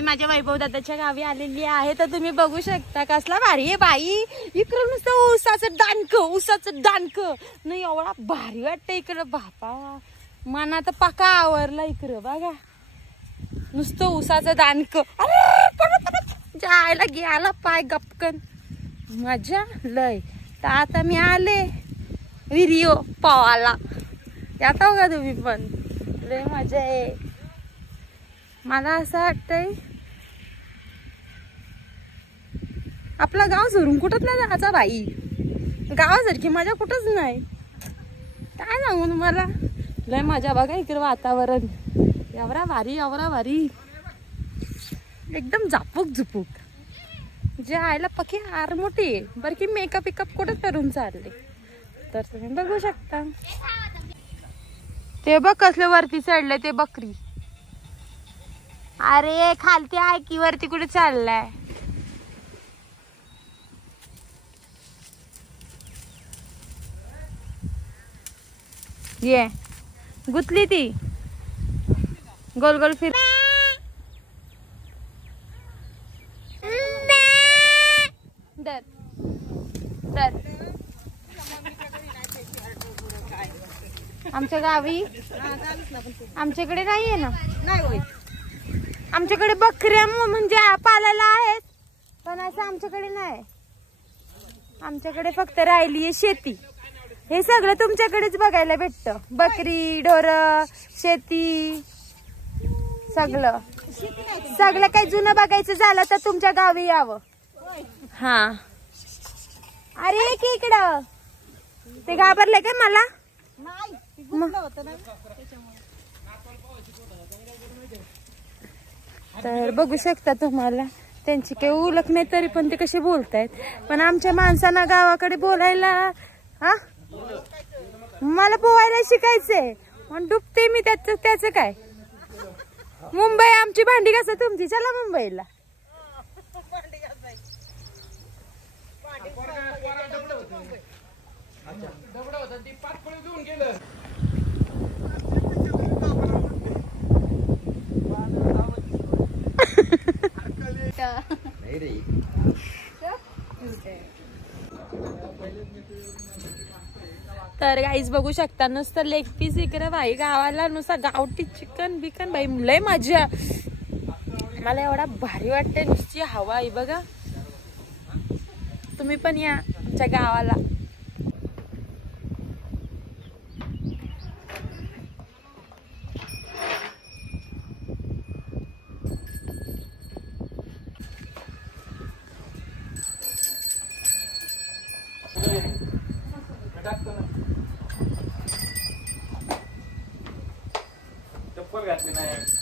मी माझ्या वैभव दादाच्या गावी आलेली आहे, तर तुम्ही बघू शकता कसला भारी आहे बाई. इकडं नुसतं ऊसाचं दानक नाही, एवढा भारी वाटतं इकडं. बापा मना तर पका आवरला इकडं बघा, नुसतं ऊसाचं दानक. जायला गेला पाय गपकन, मजा लय. तर आता मी आले व्हिडिओ पावाला, येता का तुम्ही पण? लय मजा आहे. मला असं वाटतंय आपलं गाव सोडून कुठंच नाही जायचं बाई. गावासारखी मजा कुठंच नाही. काय सांगू तुम्हाला, लय मजा. बघा इकडे वातावरण एवढा भारी एकदम झापूक झुपूक. जे आयला पकी हार मोठी आहे बरं की. मेकअप कुठं करून चालले तर तुम्ही बघू शकता. ते बघ कसले वरती चढले ते बकरी. अरे खालती आहे की, वरती कुठे चाललाय? ये गुतली ती गोल गोल फिर. दर दर आमच्या गावी आमच्याकडे नाहीये ना. आमच्याकडे बकऱ्या म्हणजे पालायला आहेत, पण असं आमच्याकडे नाही. आमच्याकडे फक्त राहिली आहे शेती. हे सगळं तुमच्याकडेच बघायला भेटतं. बकरी ढोर शेती सगळं काही जुनं बघायचं झालं तर तुमच्या गावी यावं. हा अरे की इकडं ते घाबरले काय मला? तर बघू शकता तुम्हाला, त्यांची काही ओळख नाही तरी पण ते कसे बोलतायत. पण आमच्या माणसांना गावाकडे बोलायला, हा मला पोहायला शिकायचंय पण डुबते मी. त्याच काय. मुंबई आमची भांडी घासा तुमची, चला मुंबईला. तर गाईज बघू शकता नुसतं लेग पीस इकडे बाई. गावाला नुसतं गावठी चिकन बिकन बाई, लय मजा. मला एवढा भारी वाटते. नुसती हवा आहे बघा. तुम्ही पण या आमच्या गावाला. चप्पल घातली नाही.